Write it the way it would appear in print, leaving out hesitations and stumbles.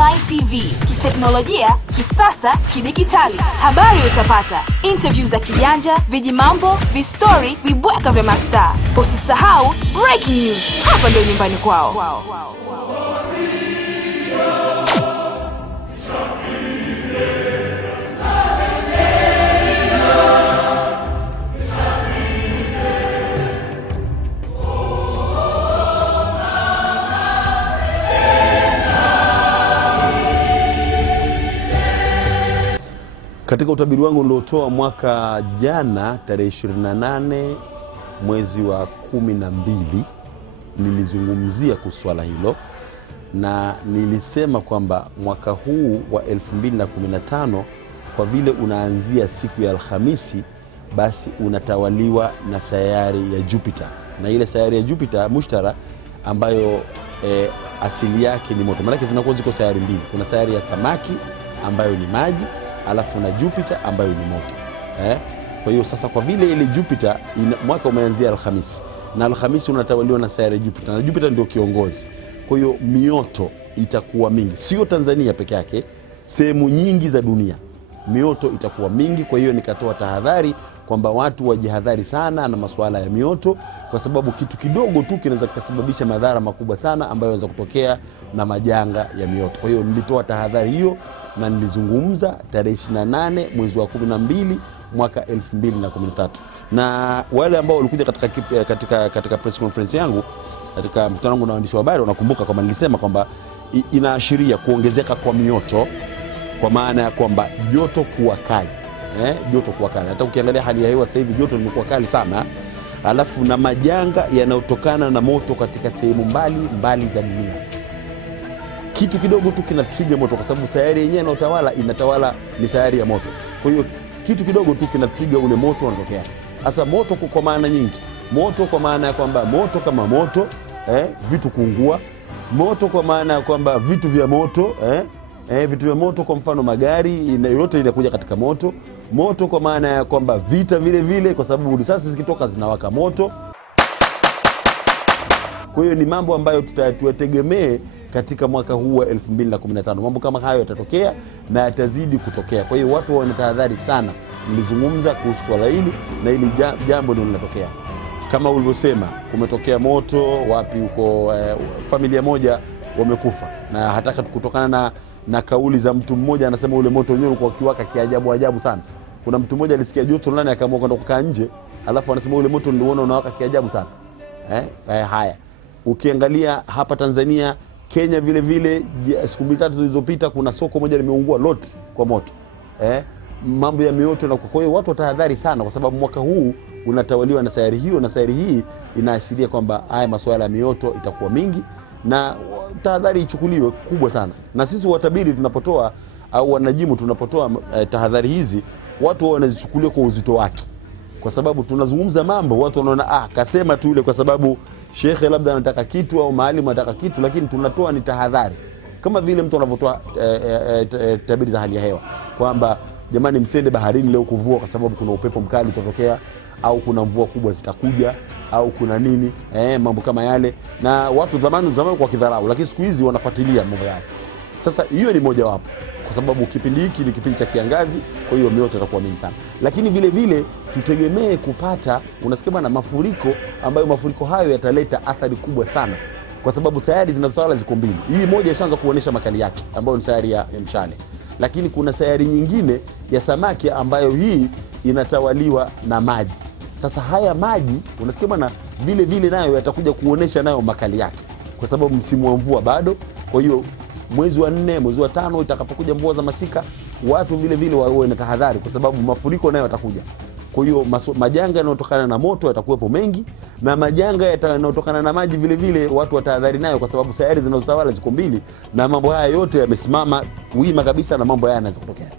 Online TV, kiteknolojia, kisasa, kidijitali. Habari utapata, interview za kijanja, vijimambo, vistori, vibweka vya mastaa. Usisahau breaking news. Hapa ndio nyumbani kwao. Katika utabiri wangu niliotoa mwaka jana tarehe 28 mwezi wa 12 nilizungumzia kuswala hilo, na nilisema kwamba mwaka huu wa 2015 kwa vile unaanzia siku ya Alhamisi, basi unatawaliwa na sayari ya Jupiter, na ile sayari ya Jupiter Mushtara ambayo asili yake ni moto. Maana zinakuwa ziko sayari mbili, kuna sayari ya samaki ambayo ni maji, alafu na Jupiter ambayo ni moto. Kwa hiyo sasa kwa vile ile Jupiter mwaka umeanzia Alhamisi, na Alhamisi unatawaliwa na sayari ya Jupiter, na Jupiter ndio kiongozi. Kwa hiyo mioto itakuwa mingi, sio Tanzania peke yake, sehemu nyingi za dunia mioto itakuwa mingi. Kwa hiyo nikatoa tahadhari kwamba watu wajihadhari sana na masuala ya mioto, kwa sababu kitu kidogo tu kinaweza kusababisha madhara makubwa sana ambayo yanaweza kutokea na majanga ya mioto. Kwa hiyo nilitoa tahadhari hiyo na nilizungumza tarehe 28 mwezi wa 12 mwaka 2013. Na wale ambao walikuja katika press conference yangu, katika mkutano wangu na waandishi wa habari, wanakumbuka kwamba nilisema kwamba inaashiria kuongezeka kwa mioto, kwa maana ya kwamba joto kuwa kali. Joto kuwa kali. Hata ukiangalia hali ya hewa sasa hivi joto limekuwa kali sana. Alafu na majanga yanayotokana na moto katika sehemu mbali za dunia. Kitu kidogo tu kinapiga moto, kwa sababu sayari yenyewe inatawala ni sayari ya moto. Kwa hiyo kitu kidogo tu kinapiga ule moto unatokea. Sasa moto kwa maana nyingi. Moto kwa maana ya kwamba moto kama moto, vitu kuungua. Moto kwa maana ya kwamba vitu vya moto, vitu vya moto, kwa mfano magari yote inakuja katika moto. Moto kwa maana ya kwamba vita vile vile, kwa sababu risasi zikitoka zinawaka moto. Kwa hiyo ni mambo ambayo tutategemea katika mwaka huu wa 2015. Mambo kama hayo yatatokea na yatazidi kutokea. Kwa hiyo watu wana tahadhari sana. Nilizungumza kuhusu swala hili, na hili jambo ndio linatokea. Kama ulivyosema, kumetokea moto wapi huko, familia moja wamekufa, na hata kutokana na kauli za mtu mmoja, anasema ule moto wenyewe ulikuwa kiwaka kiajabu sana. Kuna mtu mmoja alisikia joto ndani akaamua kwenda kukaa nje, alafu anasema ule moto niliona unawaka kiajabu sana. Haya, ukiangalia hapa Tanzania, Kenya vile vile, siku 3 zilizopita kuna soko moja limeungua lot kwa moto. Mambo ya mioto, na kwa hiyo watu watahadhari sana, kwa sababu mwaka huu unatawaliwa na sayari hiyo, na sayari hii inaashiria kwamba haya masuala ya mioto itakuwa mingi, na tahadhari ichukuliwe kubwa sana. Na sisi watabiri tunapotoa, au wanajimu tunapotoa tahadhari hizi, watu wanazichukulia kwa uzito wake, kwa sababu tunazungumza mambo watu wanaona kasema tu ile kwa sababu shekhe labda anataka kitu au maalimu anataka kitu, lakini tunatoa ni tahadhari. Kama vile mtu anavyotoa tabiri za hali ya hewa kwamba jamani, msende baharini leo kuvua kwa sababu kuna upepo mkali utatokea, au kuna mvua kubwa zitakuja, au kuna nini, mambo kama yale. Na watu zamani kwa kidharau, lakini siku hizi wanafuatilia mambo yale. Sasa hiyo ni moja wapo, kwa sababu kipindi hiki ni kipindi cha kiangazi, kwa hiyo mioto itakuwa mingi sana. Lakini vile vile tutegemee kupata, unasikia bana, mafuriko, ambayo mafuriko hayo yataleta athari kubwa sana, kwa sababu sayari zinazotawala ziko mbili. Hii moja ishaanza kuonesha makali yake, ambayo ni sayari ya mshale. Lakini kuna sayari nyingine ya samaki, ambayo hii inatawaliwa na maji. Sasa haya maji, unasikia bana, vile vile nayo yatakuja kuonesha nayo makali yake, kwa sababu msimu wa mvua bado. Kwa hiyo mwezi wa 4, mwezi wa 5 itakapokuja mvua za masika, watu vile vile wawe na tahadhari, kwa sababu mafuriko nayo yatakuja. Kwa hiyo majanga yanayotokana na moto yatakuwepo mengi, na majanga yanayotokana na maji vile vile watu watahadhari nayo, kwa sababu sayari zinazotawala ziko mbili, na mambo haya yote yamesimama wima kabisa, na mambo haya yanaweza kutokea.